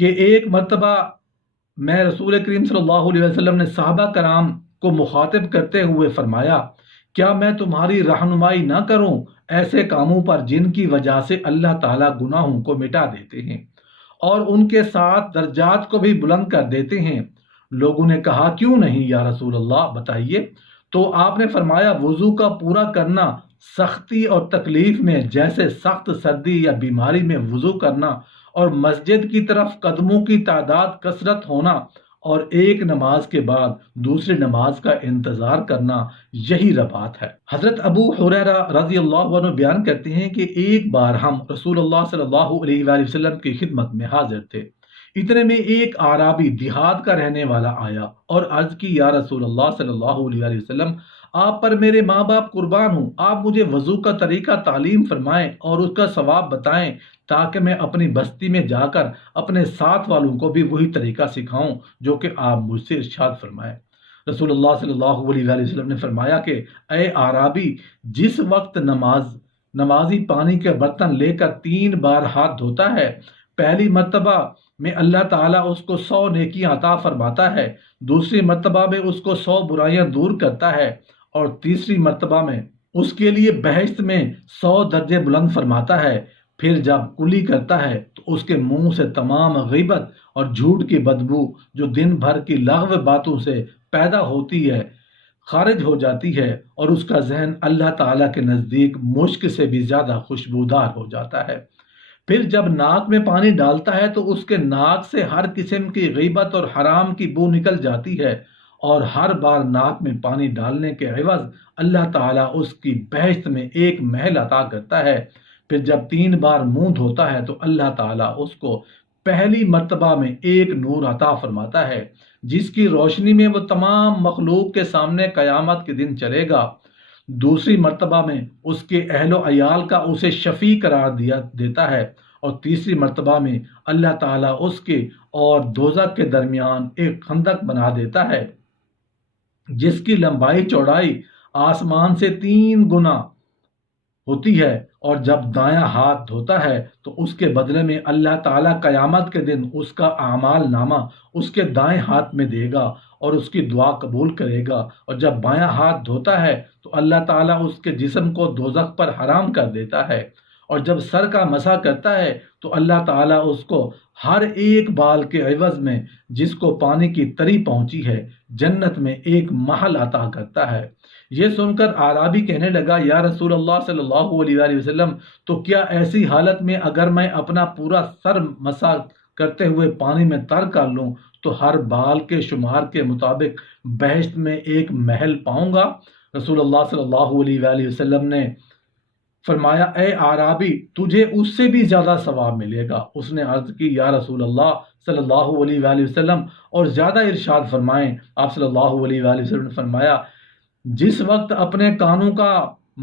کہ ایک مرتبہ میں رسول کریم صلی اللہ علیہ وسلم نے صحابہ کرام کو مخاطب کرتے ہوئے فرمایا، کیا میں تمہاری رہنمائی نہ کروں ایسے کاموں پر جن کی وجہ سے اللہ تعالیٰ گناہوں کو مٹا دیتے ہیں اور ان کے ساتھ درجات کو بھی بلند کر دیتے ہیں؟ لوگوں نے کہا، کیوں نہیں یا رسول اللہ، بتائیے۔ تو آپ نے فرمایا، وضو کا پورا کرنا سختی اور تکلیف میں، جیسے سخت سردی یا بیماری میں وضو کرنا، اور مسجد کی طرف قدموں کی تعداد کثرت ہونا، اور ایک نماز کے بعد دوسری نماز کا انتظار کرنا، یہی رباط ہے۔ حضرت ابو ہریرہ رضی اللہ عنہ بیان کرتے ہیں کہ ایک بار ہم رسول اللہ صلی اللہ علیہ وآلہ وسلم کی خدمت میں حاضر تھے۔ اتنے میں ایک اعرابی دیہات کا رہنے والا آیا اور عرض کی، یا رسول اللہ صلی اللہ علیہ وآلہ وسلم، آپ پر میرے ماں باپ قربان ہوں، آپ مجھے وضو کا طریقہ تعلیم فرمائیں اور اس کا ثواب بتائیں تاکہ میں اپنی بستی میں جا کر اپنے ساتھ والوں کو بھی وہی طریقہ سکھاؤں جو کہ آپ مجھ سے ارشاد فرمائیں۔ رسول اللہ صلی اللہ علیہ وآلہ وسلم نے فرمایا کہ اے اعرابی، جس وقت نمازی پانی کے برتن لے کر 3 بار ہاتھ دھوتا ہے، پہلی مرتبہ میں اللہ تعالیٰ اس کو 100 نیکیاں عطا فرماتا ہے، دوسری مرتبہ میں اس کو 100 برائیاں دور کرتا ہے، اور تیسری مرتبہ میں اس کے لیے بہشت میں 100 درجے بلند فرماتا ہے۔ پھر جب کلی کرتا ہے تو اس کے منہ سے تمام غیبت اور جھوٹ کی بدبو جو دن بھر کی لغو باتوں سے پیدا ہوتی ہے خارج ہو جاتی ہے، اور اس کا ذہن اللہ تعالیٰ کے نزدیک مشک سے بھی زیادہ خوشبودار ہو جاتا ہے۔ پھر جب ناک میں پانی ڈالتا ہے تو اس کے ناک سے ہر قسم کی غیبت اور حرام کی بو نکل جاتی ہے، اور ہر بار ناک میں پانی ڈالنے کے عوض اللہ تعالیٰ اس کی بہشت میں ایک محل عطا کرتا ہے۔ پھر جب 3 بار منہ دھوتا ہے تو اللہ تعالیٰ اس کو پہلی مرتبہ میں ایک نور عطا فرماتا ہے جس کی روشنی میں وہ تمام مخلوق کے سامنے قیامت کے دن چلے گا۔ دوسری مرتبہ میں اس کے اہل و عیال کا اسے شفیع قرار دیتا ہے، اور تیسری مرتبہ میں اللہ تعالیٰ اس کے اور دوزخ کے درمیان ایک خندق بنا دیتا ہے جس کی لمبائی چوڑائی آسمان سے 3 گنا ہوتی ہے، اور جب دایاں ہاتھ دھوتا ہے تو اس کے بدلے میں اللہ تعالیٰ قیامت کے دن اس کا اعمال نامہ اس کے دائیں ہاتھ میں دے گا اور اس کی دعا قبول کرے گا، اور جب بایاں ہاتھ دھوتا ہے تو اللہ تعالیٰ اس کے جسم کو دوزخ پر حرام کر دیتا ہے، اور جب سر کا مسح کرتا ہے تو اللہ تعالیٰ اس کو ہر ایک بال کے عوض میں جس کو پانی کی تری پہنچی ہے جنت میں ایک محل عطا کرتا ہے۔ یہ سن کر اعرابی کہنے لگا، یا رسول اللہ صلی اللہ علیہ وآلہ وسلم، تو کیا ایسی حالت میں اگر میں اپنا پورا سر مسح کرتے ہوئے پانی میں تر کر لوں تو ہر بال کے شمار کے مطابق بہشت میں ایک محل پاؤں گا؟ رسول اللہ صلی اللہ علیہ وآلہ وسلم نے فرمایا، اے اعرابی، تجھے اس سے بھی زیادہ ثواب ملے گا۔ اس نے عرض کی، یا رسول اللہ صلی اللہ علیہ وآلہ وسلم، اور زیادہ ارشاد فرمائیں۔ آپ صلی اللہ علیہ وآلہ وسلم نے فرمایا، جس وقت اپنے کانوں کا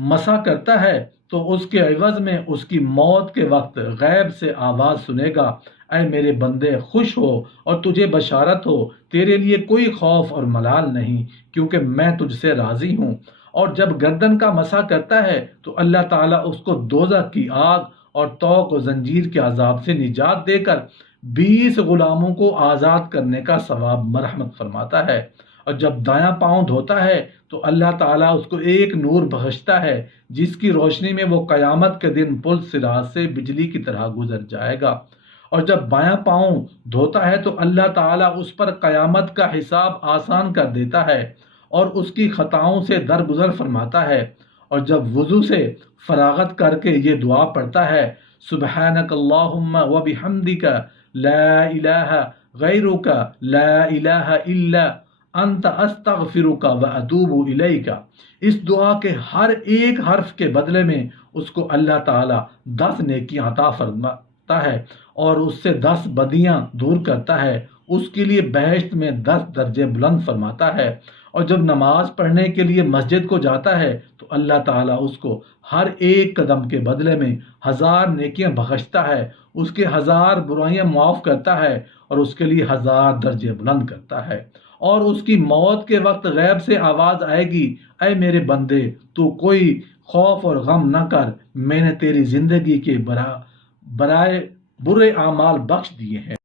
مسح کرتا ہے تو اس کے عوض میں اس کی موت کے وقت غیب سے آواز سنے گا، اے میرے بندے، خوش ہو اور تجھے بشارت ہو، تیرے لیے کوئی خوف اور ملال نہیں، کیونکہ میں تجھ سے راضی ہوں۔ اور جب گردن کا مسح کرتا ہے تو اللہ تعالیٰ اس کو دوزخ کی آگ اور طوق و زنجیر کے عذاب سے نجات دے کر 20 غلاموں کو آزاد کرنے کا ثواب مرحمت فرماتا ہے، اور جب دایاں پاؤں دھوتا ہے تو اللہ تعالیٰ اس کو ایک نور بخشتا ہے جس کی روشنی میں وہ قیامت کے دن پل صراط سے بجلی کی طرح گزر جائے گا، اور جب بایاں پاؤں دھوتا ہے تو اللہ تعالیٰ اس پر قیامت کا حساب آسان کر دیتا ہے اور اس کی خطاؤں سے درگزر فرماتا ہے، اور جب وضو سے فراغت کر کے یہ دعا پڑھتا ہے، سبحانک اللہم و بحمدک لا الہ غیرک لا الہ الا انت استغفرک و اتوب الیک، اس دعا کے ہر ایک حرف کے بدلے میں اس کو اللہ تعالیٰ 10 نیکیاں عطا فرماتا ہے اور اس سے 10 بدیاں دور کرتا ہے، اس کے لیے بہشت میں 10 درجے بلند فرماتا ہے، اور جب نماز پڑھنے کے لیے مسجد کو جاتا ہے تو اللہ تعالیٰ اس کو ہر ایک قدم کے بدلے میں 1000 نیکیاں بخشتا ہے، اس کے 1000 برائیاں معاف کرتا ہے اور اس کے لیے 1000 درجے بلند کرتا ہے۔ اور اس کی موت کے وقت غیب سے آواز آئے گی، اے میرے بندے، تو کوئی خوف اور غم نہ کر، میں نے تیری زندگی کے برائے برے اعمال بخش دیے ہیں۔